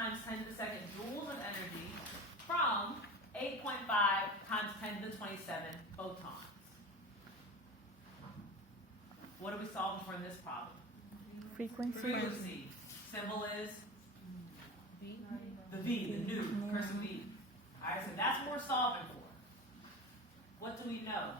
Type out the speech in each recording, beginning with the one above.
times 10 to the second joules of energy from 8.5 times 10 to the 27 photons. What are we solving for in this problem? Frequency. Symbol is the V, the new, cursive V. Alright, so that's what we're solving for. What do we know?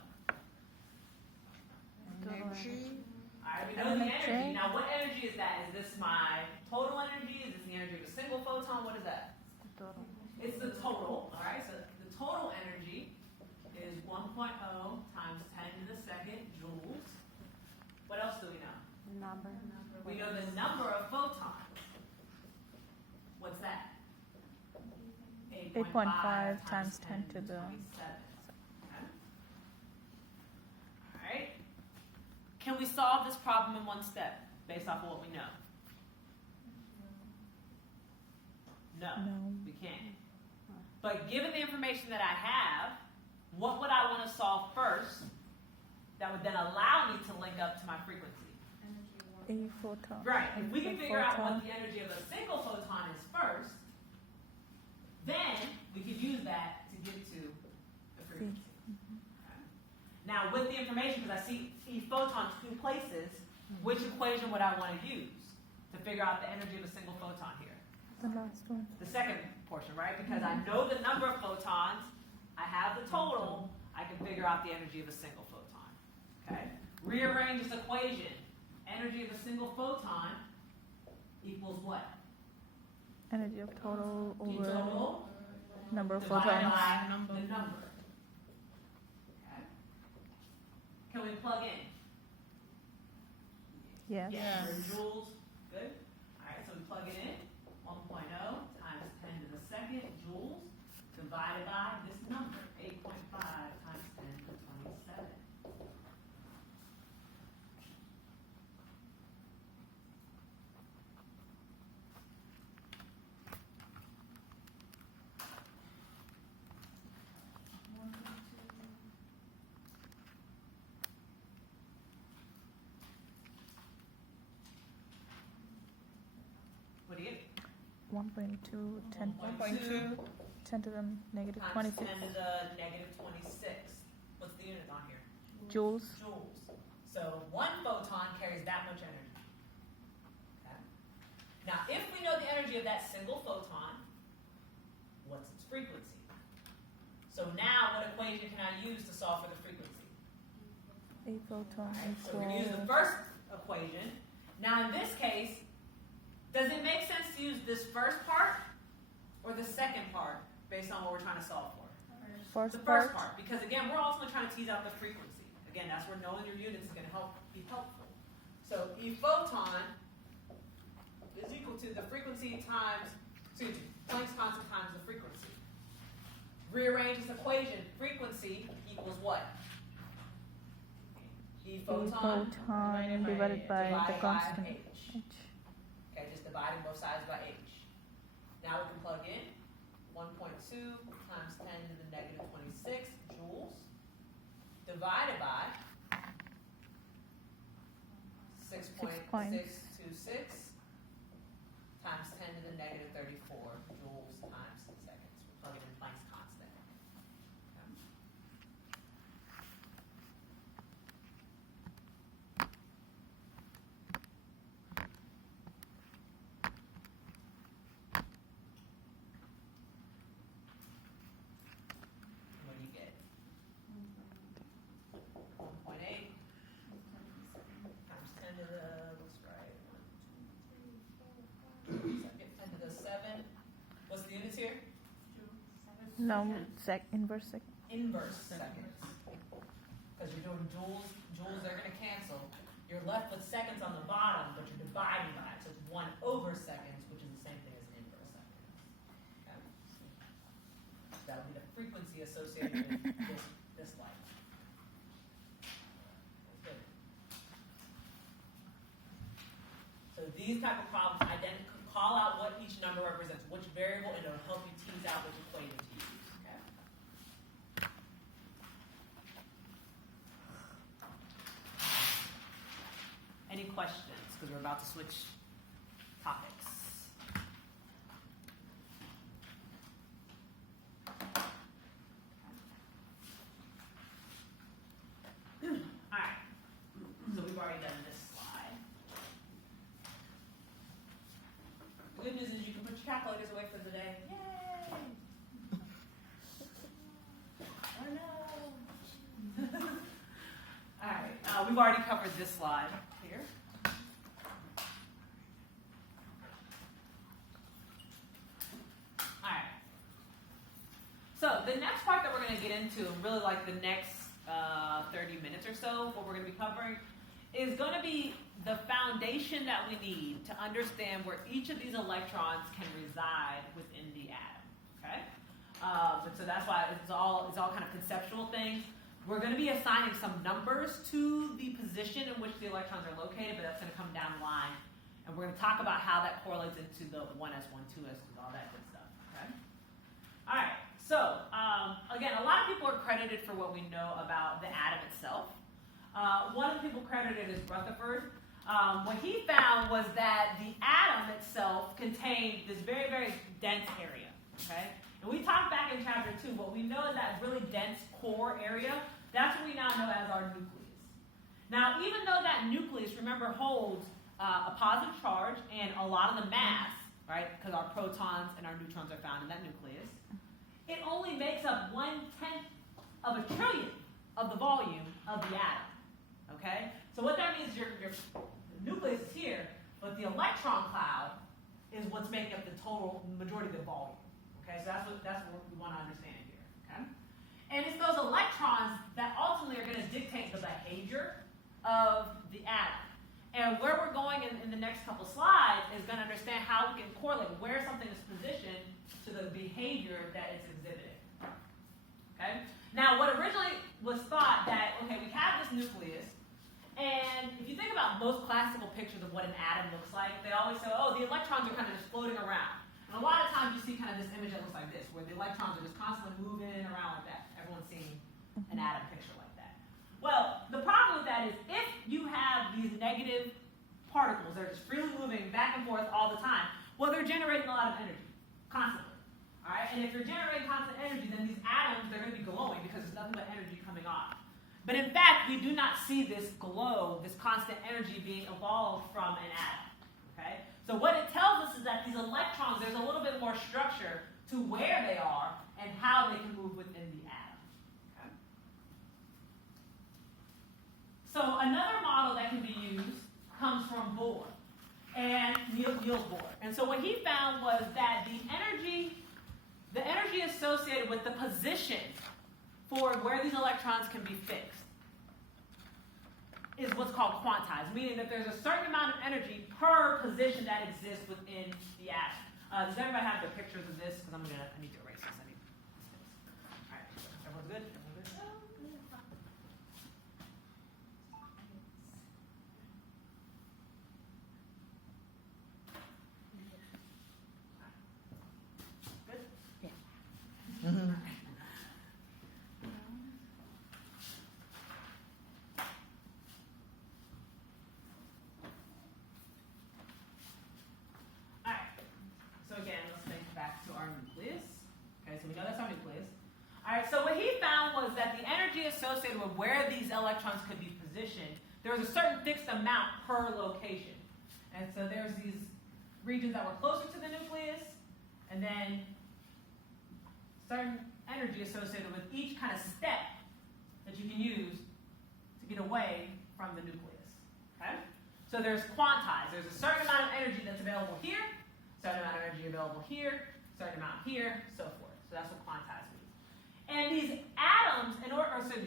Energy. Alright, we know the energy. Now what energy is that? Is this my total energy? Is this the energy of a single photon? What is that? It's the total. Alright, so the total energy is 1.0 times 10 to the second joules. What else do we know? Number. We know the number of photons. What's that? 8.5 times 10 to the... 27. Okay. Alright. Can we solve this problem in one step based off of what we know? No, we can't. But given the information that I have, what would I want to solve first that would then allow me to link up to my frequency? A photon. Right. If we can figure out Photon. what the energy of a single photon is first, then we could use that to get to the frequency. Okay. Now, with the information, because I see each photon two places, which equation would I want to use to figure out the energy of a single photon here? The last one. The second portion, right? Because I know the number of photons, I have the total, I can figure out the energy of a single photon. Okay? Rearrange this equation. Energy of a single photon equals what? Energy of total The over total number of divided photons. by the number. Okay? Can we plug in? Yes. Yes. Joules. Good. All right, so we plug it in. 1.0 times 10 to the second joules divided by this number, 8.5 times 10 to the 27. What do you get? 1.2, 10, 1.2 10 to the negative times 26 10 to the negative 26. What's the unit on here? joules. Joules. So one photon carries that much energy. Okay. Now, if we know the energy of that single photon, what's its frequency? So now, what equation can I use to solve for the frequency? A photon Alright, so we're going to use the equals first equation. Now, in this case, does it make sense to use this first part or the second part based on what we're trying to solve for? first The first part. part, because again, we're ultimately trying to tease out the frequency. Again, that's where knowing your units is going to be helpful. So E photon is equal to the frequency times, Planck's constant times the frequency. Rearrange this equation. Frequency equals what? E A photon photon divided by the constant h. h. Okay, just dividing both sides by h. Now we can plug in 1.2 times 10 to the negative 26 joules divided by 6.626 times 10 to the negative 34 joules times seconds. We're plugging in Planck's constant. Okay. What do you get? 1.8 times 10 to the, looks right, 1, 2, 3, 4, 10 to the 7. What's the units here? No, inverse sec. Inverse seconds. Because you're doing joules, they're going to cancel. You're left with seconds on the bottom, but you're dividing by it. So it's 1 over seconds, which is the same thing as inverse seconds. Okay? That would be the frequency associated with this light. Good. So these type of problems, call out what each number represents, which variable, and it'll help you tease out which equation to use. Okay? Any questions? Because we're about to switch topics. calculators away for the day. Yay! Oh no. All right, we've already covered this slide here. All right. So the next part that we're going to get into, really like the next 30 minutes or so, what we're going to be covering is going to be the foundation that we need to understand where each of these electrons can reside within the atom. Okay, and so that's why it's all kind of conceptual things. We're going to be assigning some numbers to the position in which the electrons are located, but that's going to come down the line, and we're going to talk about how that correlates into the 1s, 2s, all that good stuff. Okay. All right. So again, a lot of people are credited for what we know about the atom itself. One of the people credited is Rutherford. What he found was that the atom itself contained this very, very dense area. Okay? And we talked back in chapter 2, what we know is that really dense core area, that's what we now know as our nucleus. Now, even though that nucleus, remember, holds a positive charge and a lot of the mass, right, because our protons and our neutrons are found in that nucleus, it only makes up 1/10 of a trillionth of the volume of the atom. Okay? So what that means is your nucleus is here, but the electron cloud is what's making up the total majority of the volume. Okay? So that's what we want to understand here. Okay? And it's those electrons that ultimately are going to dictate the behavior of the atom. And where we're going in the next couple slides is going to understand how we can correlate where something is positioned to the behavior that it's exhibiting. Okay? Now, what originally was thought that, okay, we have this nucleus, and if you think about most classical pictures of what an atom looks like, they always say, oh, the electrons are kind of just floating around. And a lot of times you see kind of this image that looks like this, where the electrons are just constantly moving around like that. Everyone's seen an atom picture like that. Well, the problem with that is if you have these negative particles that are just freely moving back and forth all the time, well, they're generating a lot of energy, constantly. All right? And if you're generating constant energy, then these atoms, they're going to be glowing because there's nothing but energy coming off. But in fact, we do not see this glow, this constant energy being evolved from an atom. Okay? So what it tells us is that these electrons, there's a little bit more structure to where they are and how they can move within the atom. Okay? So another model that can be used comes from Bohr and Niels Bohr. And so what he found was that the energy associated with the position for where these electrons can be fixed is what's called quantized, meaning that there's a certain amount of energy per position that exists within the atom. Does everybody have their pictures of this? Because I need to erase this. All right, everyone's good? Mm-hmm. Alright, so again, let's think back to our nucleus. Okay, so we know that's our nucleus. Alright, so what he found was that the energy associated with where these electrons could be positioned, there was a certain fixed amount per location. And so there's these regions that were closer to the nucleus, and then certain energy associated with each kind of step that you can use to get away from the nucleus. Okay? So there's quantized. There's a certain amount of energy that's available here, certain amount of energy available here, certain amount here, so forth. So that's what quantized means. And these atoms,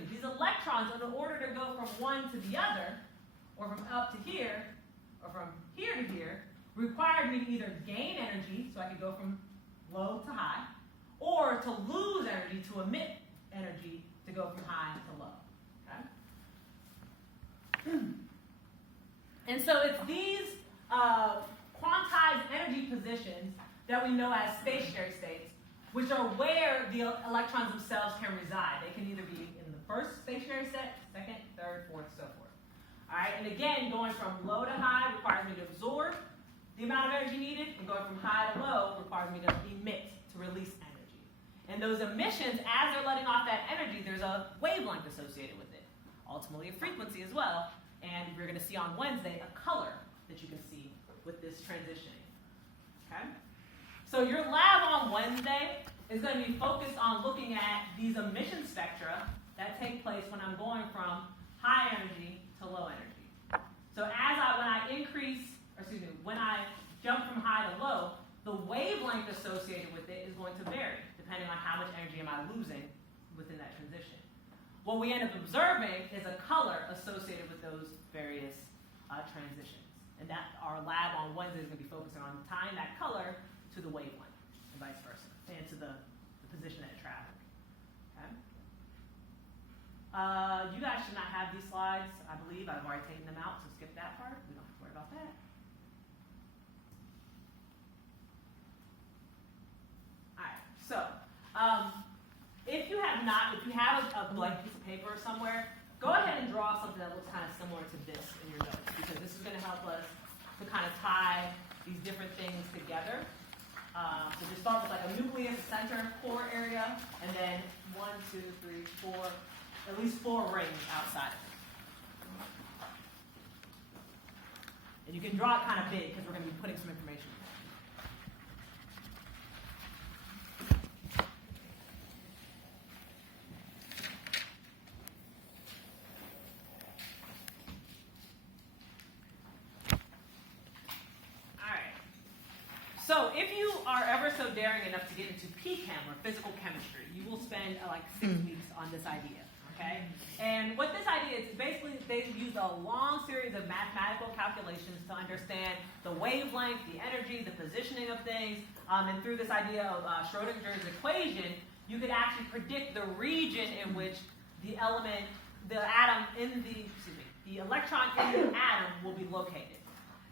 these electrons, in order to go from one to the other, or from up to here, or from here to here, required me to either gain energy, so I could go from low to high, or to lose energy, to emit energy, to go from high to low. Okay? And so it's these quantized energy positions that we know as stationary states, which are where the electrons themselves can reside. They can either be in the first stationary set, second, third, fourth, so forth. All right, and again, going from low to high requires me to absorb the amount of energy needed, and going from high to low requires me to emit, to release energy. And those emissions, as they're letting off that energy, there's a wavelength associated with it. Ultimately, a frequency as well. And we're going to see on Wednesday a color that you can see with this transitioning. Okay? So your lab on Wednesday is going to be focused on looking at these emission spectra that take place when I'm going from high energy to low energy. So when I jump from high to low, the wavelength associated with it is going to vary depending on how much energy am I losing within that transition. What we end up observing is a color associated with those various transitions. And that our lab on Wednesday is going to be focusing on tying that color to the wavelength and vice versa, and to the position that it traveled. Okay? You guys should not have these slides. I believe I've already taken them out, so skip that part. We don't have to worry about that. All right. So, if you have a blank piece of paper somewhere, go ahead and draw something that looks kind of similar to this in your notes, because this is going to help us to kind of tie these different things together. So just start with like a nucleus, a center, core area, and then 1, 2, 3, 4, at least 4 rings outside of it. And you can draw it kind of big because we're going to be putting some information in there. So if you are ever so daring enough to get into PChem, or physical chemistry, you will spend like 6 weeks on this idea, okay? And what this idea is, basically they use a long series of mathematical calculations to understand the wavelength, the energy, the positioning of things, and through this idea of Schrodinger's equation, you could actually predict the region in which the electron in the atom will be located.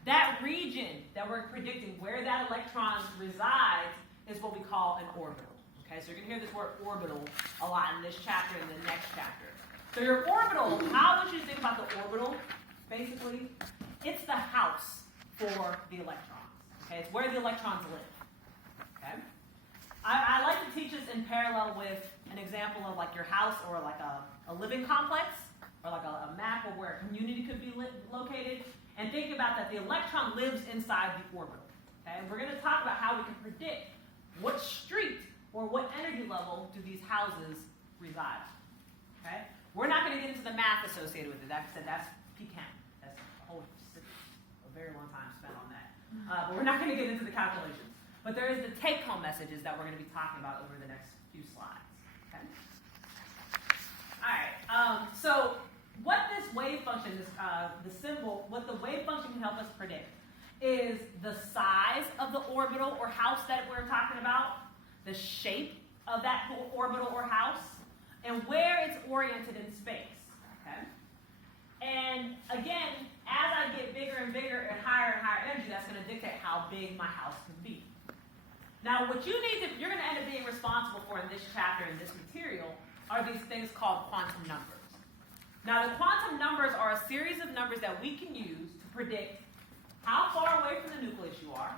That region that we're predicting where that electron resides is what we call an orbital. Okay, so you're going to hear this word orbital a lot in this chapter and the next chapter. So your orbital, how would you think about the orbital? Basically, it's the house for the electrons. Okay, it's where the electrons live. Okay, I like to teach this in parallel with an example of like your house or like a living complex or like a map of where a community could be located. And think about that the electron lives inside the orbital. Okay? And we're going to talk about how we can predict what street or what energy level do these houses reside. Okay? We're not going to get into the math associated with it. Like I said, that's PChem. That's a very long time spent on that. But we're not going to get into the calculations. But there is the take-home messages that we're going to be talking about over the next few slides. Okay? All right. So what this wave function, the symbol, what the wave function can help us predict is the size of the orbital or house that we're talking about, the shape of that orbital or house, and where it's oriented in space. Okay? And again, as I get bigger and bigger and higher energy, that's going to dictate how big my house can be. Now, what you're going to end up being responsible for in this chapter, in this material, are these things called quantum numbers. Now, the quantum numbers are a series of numbers that we can use to predict how far away from the nucleus you are,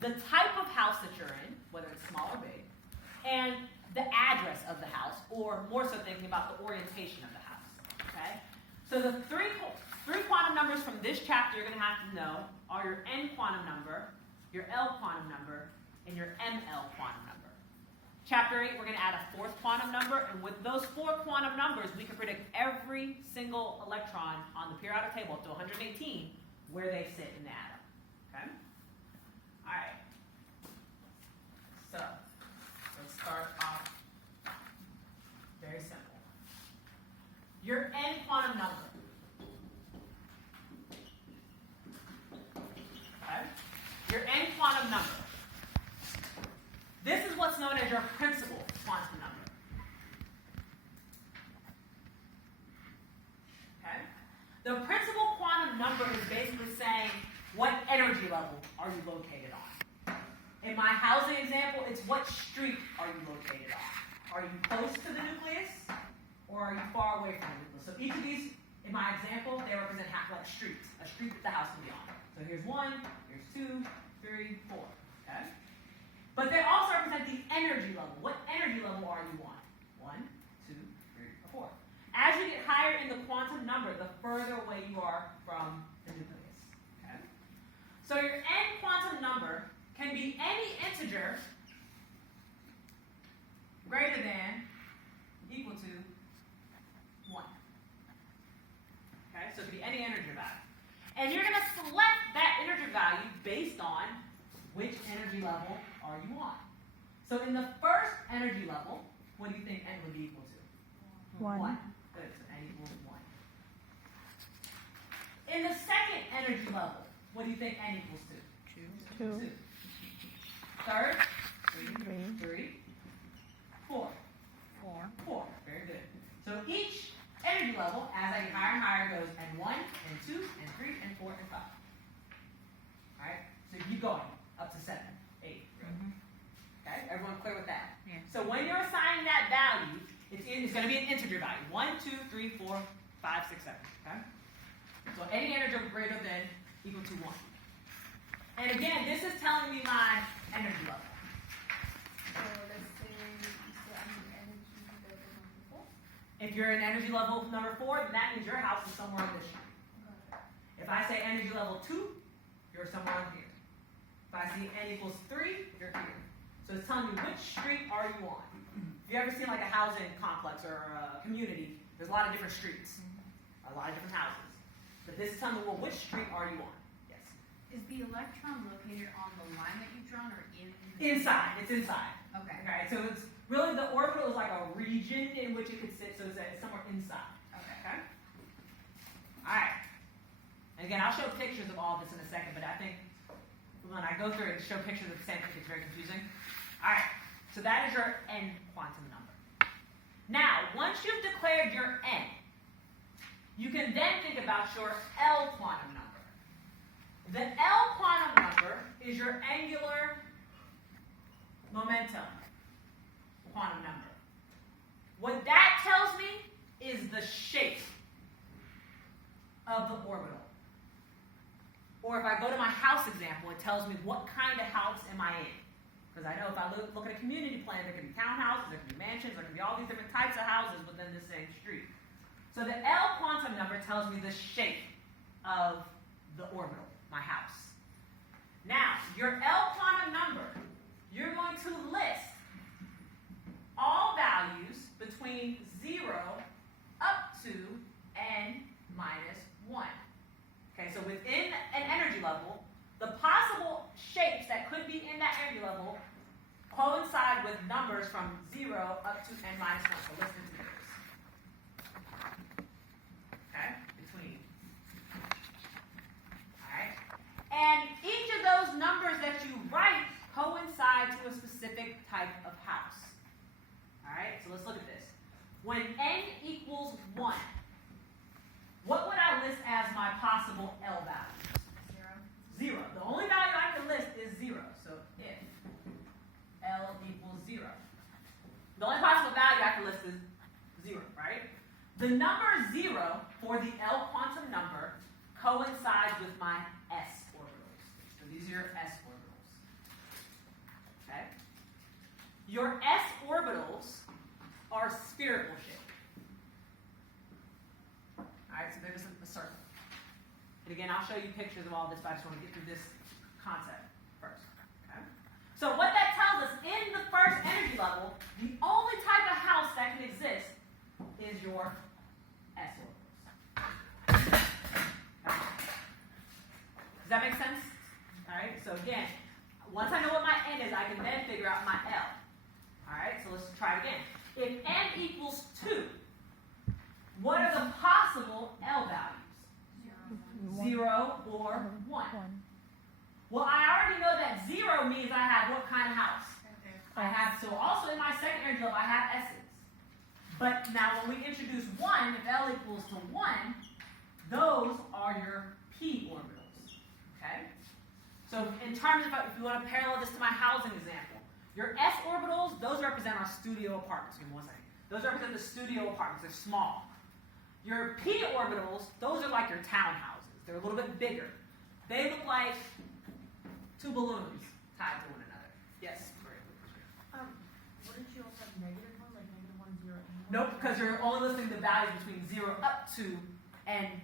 the type of house that you're in, whether it's small or big, and the address of the house, or more so thinking about the orientation of the house. Okay? So the three quantum numbers from this chapter you're going to have to know are your N quantum number, your L quantum number, and your ML quantum number. Chapter 8, we're going to add a 4th quantum number, and with those 4 quantum numbers, we can predict every single electron on the periodic table up to 118 where they sit in the atom. Okay? All right. So, let's start off very simple. Your N quantum number. Okay? Your N quantum number. This is what's known as your principal quantum number. Okay? The principal quantum number is basically saying what energy level are you located on. In my housing example, it's what street are you located on. Are you close to the nucleus or are you far away from the nucleus? So each of these, in my example, they represent like streets, a street that the house can be on. So here's 1, here's 2, 3, 4. Okay? But they also represent the energy level. What energy level are you on? 1, 2, 3, or 4. As you get higher in the quantum number, the further away you are from the nucleus. Okay? So your N quantum number can be any integer greater than, equal to 1. Okay, so it could be any integer value. And you're going to select that integer value based on which energy level are you on. So in the first energy level, what do you think n would be equal to? 1. Good, so n equals 1. In the second energy level, what do you think n equals to? 2. 2. Third? 3. 3. 4. 4. Very good. So each energy level, as I get higher and higher, goes N1, N2, N3, N4, N5. Alright? So you keep going up to 7, 8. Okay? Everyone clear with that? Yeah. So when you're assigning that value, it's going to be an integer value. 1, 2, 3, 4, 5, 6, 7. Okay? So any integer greater than equal to 1. And again, this is telling me my energy level. So let's say I'm in energy level number 4. If you're in energy level number 4, then that means your house is somewhere in this street. If I say energy level 2, you're somewhere on here. If I see n equals 3, you're here. So it's telling me which street are you on. If you ever seen like a housing complex or a community, there's a lot of different streets, a lot of different houses. But this is telling me, well, which street are you on? Yes. Is the electron located on the line that you've drawn or in? Inside. It's inside. Okay. Okay. So it's really the orbital is like a region in which it could sit. So it's somewhere inside. Okay. Okay. All right. And again, I'll show pictures of all this in a second, but I think when I go through it and show pictures of the same thing, it's very confusing. All right. So that is your n quantum number. Now, once you've declared your n, you can then think about your L quantum number. The L quantum number is your angular momentum quantum number. What that tells me is the shape of the orbital. Or if I go to my house example, it tells me what kind of house am I in. Because I know if I look at a community plan, there could be townhouses, there could be mansions, there could be all these different types of houses within the same street. So the L quantum number tells me the shape of the orbital, my house. Now, your L quantum number, you're going to list all values between 0 up to n minus 1. Okay, so within an energy level, the possible shapes that could be in that energy level coincide with numbers from 0 up to n minus 1. So listen to those. Okay, between. Alright. And each of those numbers that you write coincide to a specific type of house. Alright, so let's look at this. When n equals 1, what would I list as my possible L values? 0. The only value I can list is 0. So if L equals 0. The only possible value I can list is 0, right? The number 0 for the L quantum number coincides with my s orbitals. So these are your s orbitals. Okay? Your s orbitals are spherical shape. Alright, so they're just a circle. And again, I'll show you pictures of all this, but I just want to get through this concept first. Okay? So what that tells us, in the first energy level, the only type of house that can exist is your s orbitals. Okay. Does that make sense? Alright, so again, once I know what my n is, I can then figure out my L. Alright, so let's try it again. If n equals 2, what are the possible L values? 0 or 1. Well, I already know that 0 means I have what kind of house? I have, so also in my second energy level, I have S's. But now when we introduce 1, if L equals to 1, those are your P orbitals. Okay? So in terms of, if you want to parallel this to my housing example, your S orbitals, those represent our studio apartments. Give me one second. Those represent the studio apartments. They're small. Your P orbitals, those are like your townhouses. They're a little bit bigger. They look like two balloons tied to one another. Yes? Wouldn't you also have negative one, like -1, 0, and 1? Nope, because you're only listing the values between 0 up to n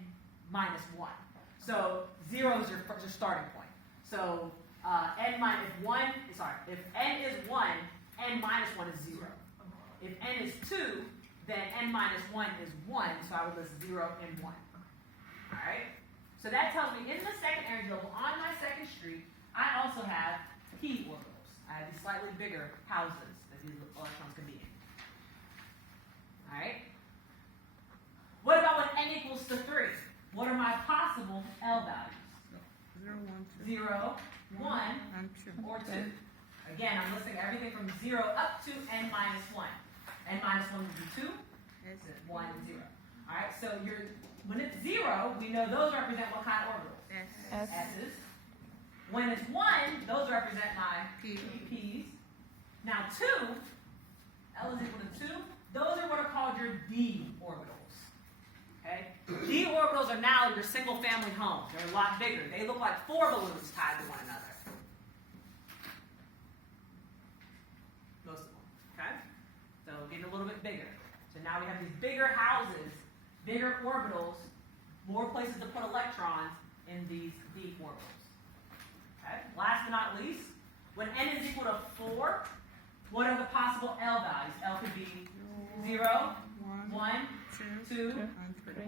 minus 1. So 0 is your starting point. So if n is 1, n minus 1 is 0. If n is 2, then n minus 1 is 1, so I would list 0 and 1. Alright? So that tells me in the second energy level, on my second street, I also have p orbitals. I have these slightly bigger houses that these electrons can be in. Alright? What about when n equals to 3? What are my possible L values? 0, 1, and 2. or 2. Again, I'm listing everything from 0 up to n minus 1. N minus 1 would be 2, 1, 0. Alright, so when it's 0, we know those represent what kind of orbitals? S. S's. When it's 1, those represent my P's. Now 2, L is equal to 2, those are what are called your D orbitals. Okay? D orbitals are now your single family homes. They're a lot bigger. They look like 4 balloons tied to one another. Most of them. Okay? So getting a little bit bigger. So now we have these bigger houses, bigger orbitals, more places to put electrons in these D orbitals. Okay? Last but not least, when n is equal to 4, what are the possible L values? L could be 0, 1, 2,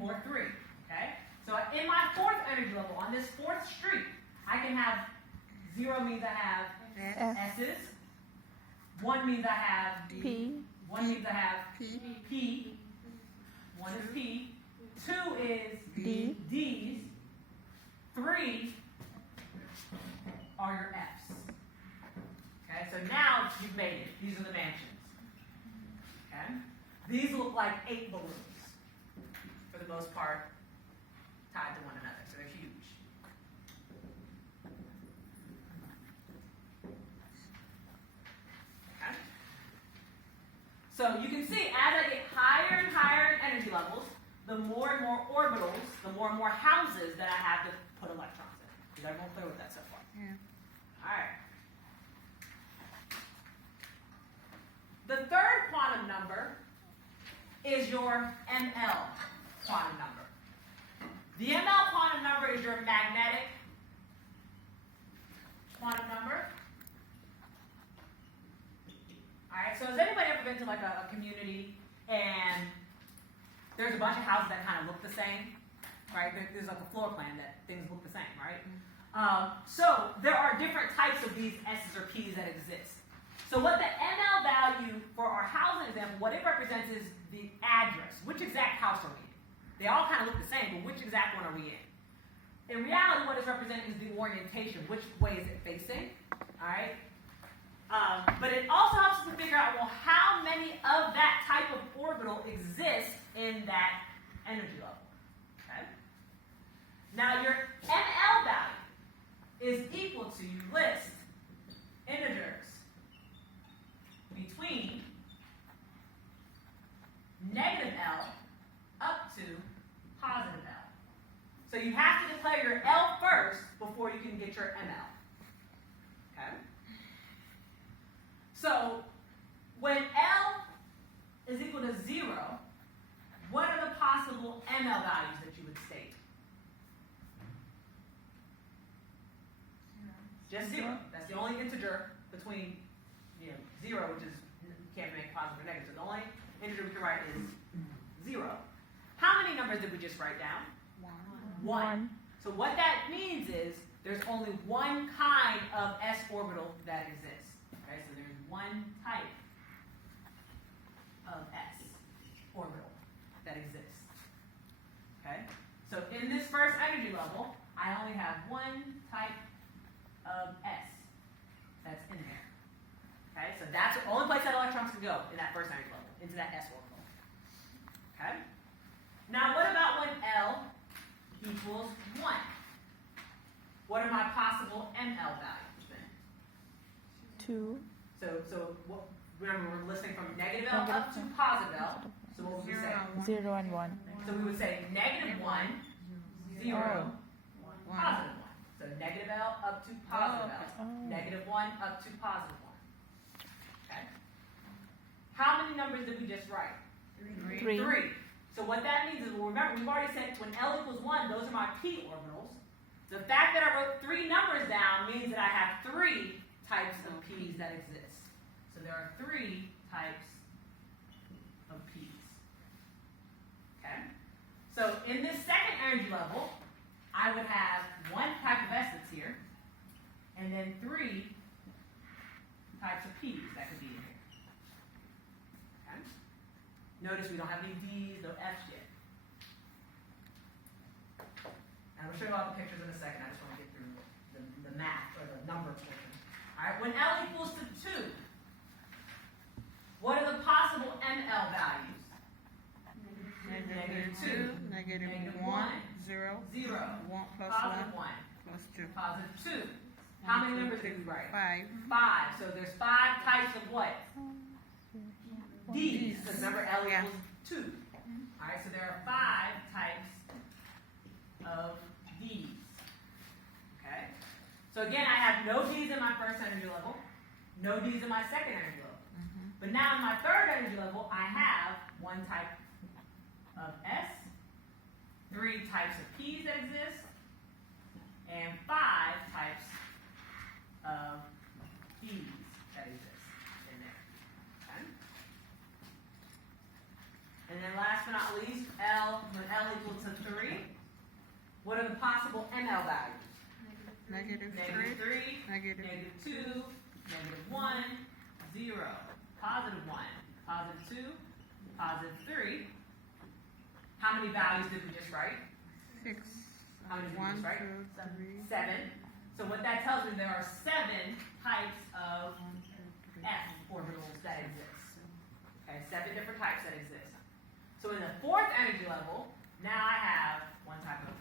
or 3. Okay? So in my fourth energy level, on this fourth street, I can have 0 means I have S. S's, 1 means I have P. 1 means I have P, 1 is P, 2 is D. D's, 3 are your F's. Okay, so now you've made it. These are the mansions. Okay? These look like 8 balloons, for the most part, tied to one another, so they're huge. Okay? So you can see, as I get higher and higher in energy levels, the more and more orbitals, the more and more houses that I have to put electrons in. Is everyone clear with that so far? Yeah. All right. The third quantum number is your ML quantum number. The ML quantum number is your magnetic quantum number. All right, so has anybody ever been to like a community and there's a bunch of houses that kind of look the same, right? There's like a floor plan that things look the same, right? So there are different types of these S's or P's that exist. So what the ML value for our housing example, what it represents is the address. Which exact house are we in? They all kind of look the same, but which exact one are we in? In reality, what it's representing is the orientation. Which way is it facing? All right? But it also helps us to figure out, well, how many of that type of orbital exists in that energy level. Okay? Now, your ML value is equal to, you list integers between negative L up to positive L. So you have to declare your L first before you can get your ML. Okay? So when L is equal to 0, what are the possible ML values that you would state? Just 0. That's the only integer between 0, which is, you can't make positive or negative. So the only integer we can write is 0. How many numbers did we just write down? 1. So what that means is there's only one kind of s orbital that exists. Okay, so there's one type of s orbital that exists. Okay, so in this first energy level, I only have one type of s that's in there. Okay, so that's the only place that electrons can go in that first energy level, into that s orbital. Okay, now what about when L equals 1? What are my possible ML values then? 2. So what, remember we're listing from negative L up to positive L. So what would we say? 0 and 1. So we would say negative 1, 0, positive 1. So negative L up to positive L. Oh. Negative 1 up to positive 1. Okay. How many numbers did we just write? 3. 3. So what that means is, well, remember, we've already said when L equals 1, those are my p orbitals. The fact that I wrote 3 numbers down means that I have 3 types of P's that exist. So there are 3 types of P's. Okay? So in this second energy level, I would have 1 type of S that's here, and then 3 types of P's that could be in here. Okay? Notice we don't have any D's, no F's yet. And I'm going to show you all the pictures in a second. I just want to get through the math or the number portion. All right, when L equals to 2, what are the possible ML values? -2, Negative -1, 1, 0, 0, 1 plus positive 1, 1 plus 2. positive 2. How many numbers did we write? 5. 5. So there's 5 types of what? D's. D's. Because remember L Yeah. equals 2. All right, so there are 5 types of D's. Okay? So again, I have no D's in my first energy level, no D's in my second energy level. But now in my third energy level, I have 1 type of S, 3 types of P's that exist, and 5 types of E's that exist in there. Okay? And then last but not least, when L equals to 3, what are the possible ML values? Negative 3. -3, Negative. -2, -1, 0, positive 1, positive 2, positive 3. How many values did we just write? 6. How many did we 1, just write? 2, 3. 7. So what that tells me, there are 7 types of F orbitals that exist. Okay, 7 different types that exist. So in the fourth energy level, now I have 1 type of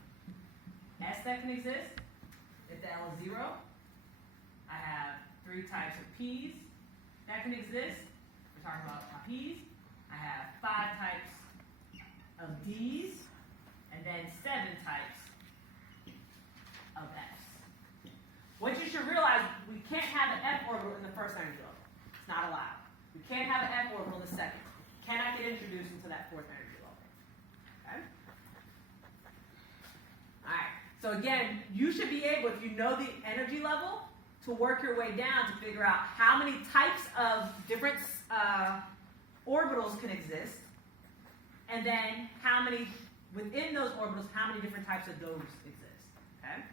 S that can exist. If the L is 0, I have 3 types of P's that can exist. We're talking about my P's. I have 5 types of D's, and then 7 types of F's. What you should realize, we can't have an F orbital in the first energy level. It's not allowed. We can't have an F orbital in the second. You cannot get introduced into that fourth energy level. Okay? Alright, so again, you should be able, if you know the energy level, to work your way down to figure out how many types of different orbitals can exist, and then how many, within those orbitals, how many different types of those exist. Okay?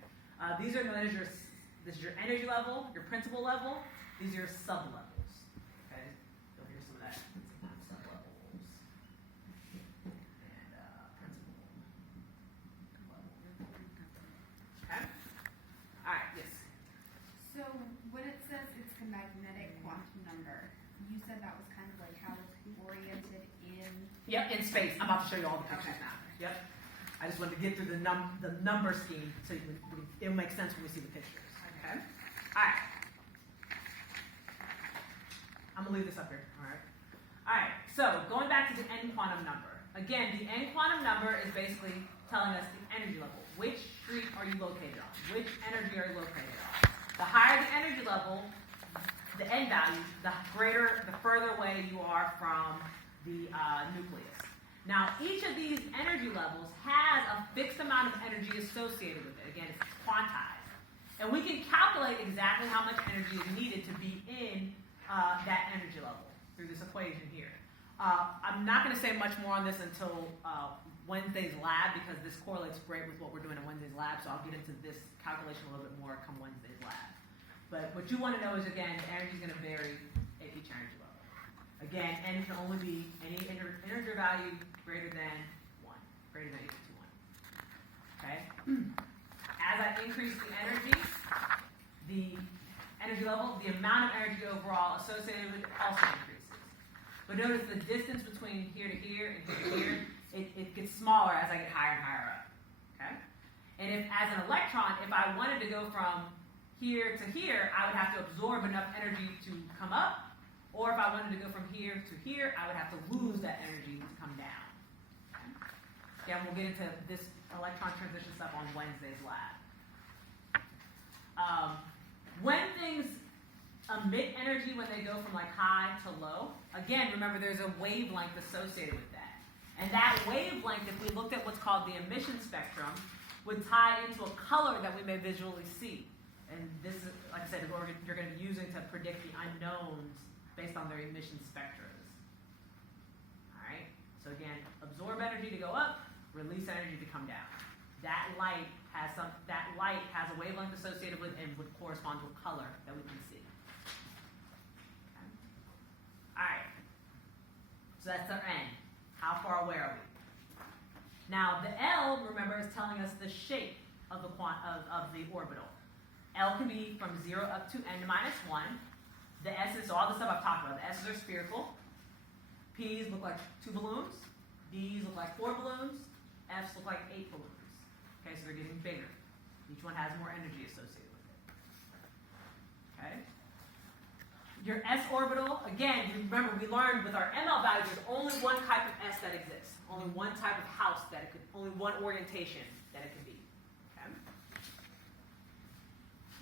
These are known as this is your energy level, your principal level. These are your sublevels. Okay? You'll hear some of that. Sublevels. And principal level. Okay? Alright, yes. So when it says it's a magnetic quantum number, you said that was kind of like how it's oriented in. Yep, in space. I'm about to show you all the pictures Okay. now. Yep. I just wanted to get through the number scheme so it'll make sense when we see the pictures. Okay? Alright. I'm going to leave this up here. Alright? Alright, so going back to the n quantum number. Again, the n quantum number is basically telling us the energy level. Which street are you located on? Which energy are you located on? The higher the energy level, the n value, the further away you are from the nucleus. Now, each of these energy levels has a fixed amount of energy associated with it. Again, it's quantized. And we can calculate exactly how much energy is needed to be in that energy level through this equation here. I'm not going to say much more on this until Wednesday's lab, because this correlates great with what we're doing in Wednesday's lab, so I'll get into this calculation a little bit more come Wednesday's lab. But what you want to know is, again, the energy is going to vary at each energy level. Again, n can only be any integer value greater than 1, greater than or equal to 1. Okay? As I increase the energy level, the amount of energy overall associated with it also increases. But notice the distance between here to here and here to here, it gets smaller as I get higher and higher up. Okay? And if, as an electron, if I wanted to go from here to here, I would have to absorb enough energy to come up. Or if I wanted to go from here to here, I would have to lose that energy to come down. Okay? Again, we'll get into this electron transition stuff on Wednesday's lab. When things emit energy when they go from like high to low, again, remember there's a wavelength associated with that. And that wavelength, if we looked at what's called the emission spectrum, would tie into a color that we may visually see. And this is, like I said, you're going to be using to predict the unknowns based on their emission spectras. All right. So again, absorb energy to go up, release energy to come down. That light has a wavelength associated with and would correspond to a color that we can see. Okay. All right. So that's our N. How far away are we? Now the L, remember, is telling us the shape of the orbital. L can be from 0 up to n minus 1. The S's, so all the stuff I've talked about, the S's are spherical. P's look like 2 balloons. D's look like 4 balloons. F's look like 8 balloons. Okay, so they're getting bigger. Each one has more energy associated with it. Okay? Your S orbital, again, remember we learned with our ML values, there's only one type of S that exists. Only one type of house that it could, only one orientation that it could be. Okay?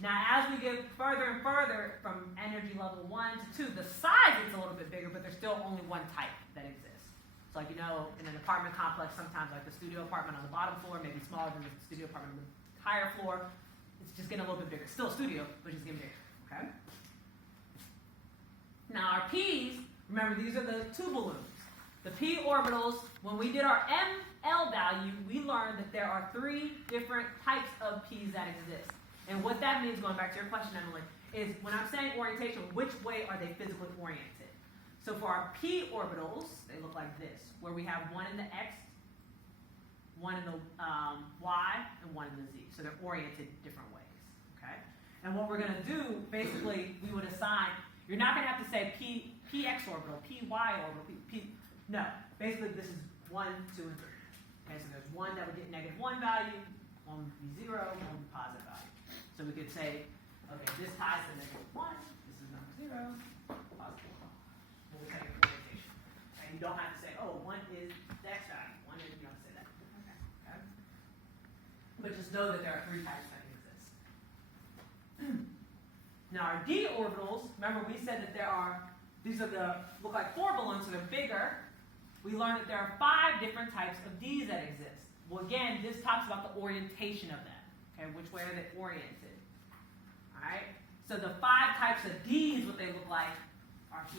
Now, as we get further and further from energy level 1 to 2, the size gets a little bit bigger, but there's still only one type that exists. So like, you know, in an apartment complex, sometimes like the studio apartment on the bottom floor, maybe smaller than the studio apartment on the higher floor. It's just getting a little bit bigger. Still a studio, but just getting bigger. Okay? Now our P's, remember these are the 2 balloons. The P orbitals, when we did our ML value, we learned that there are 3 different types of P's that exist. And what that means, going back to your question, Emily, is when I'm saying orientation, which way are they physically oriented? So for our P orbitals, they look like this, where we have one in the X, one in the Y, and one in the Z. So they're oriented different ways. Okay? And what we're going to do, basically, we would assign, you're not going to have to say PX orbital, PY orbital, no. Basically, this is 1, 2, and 3. Okay, so there's one that would get -1 value, one would be 0, one would be positive value. So we could say, okay, this ties to -1, this is number 0, positive 1. We'll take orientation. And you don't have to say, oh, 1 is the X value, 1 is, you don't have to say that. Okay? But just know that there are 3 types that exist. Now our D orbitals, remember we said that these are look like 4 balloons, so they're bigger. We learned that there are 5 different types of D's that exist. Well, again, this talks about the orientation of them. Okay, which way are they oriented? All right. So the 5 types of D's, what they look like, are here.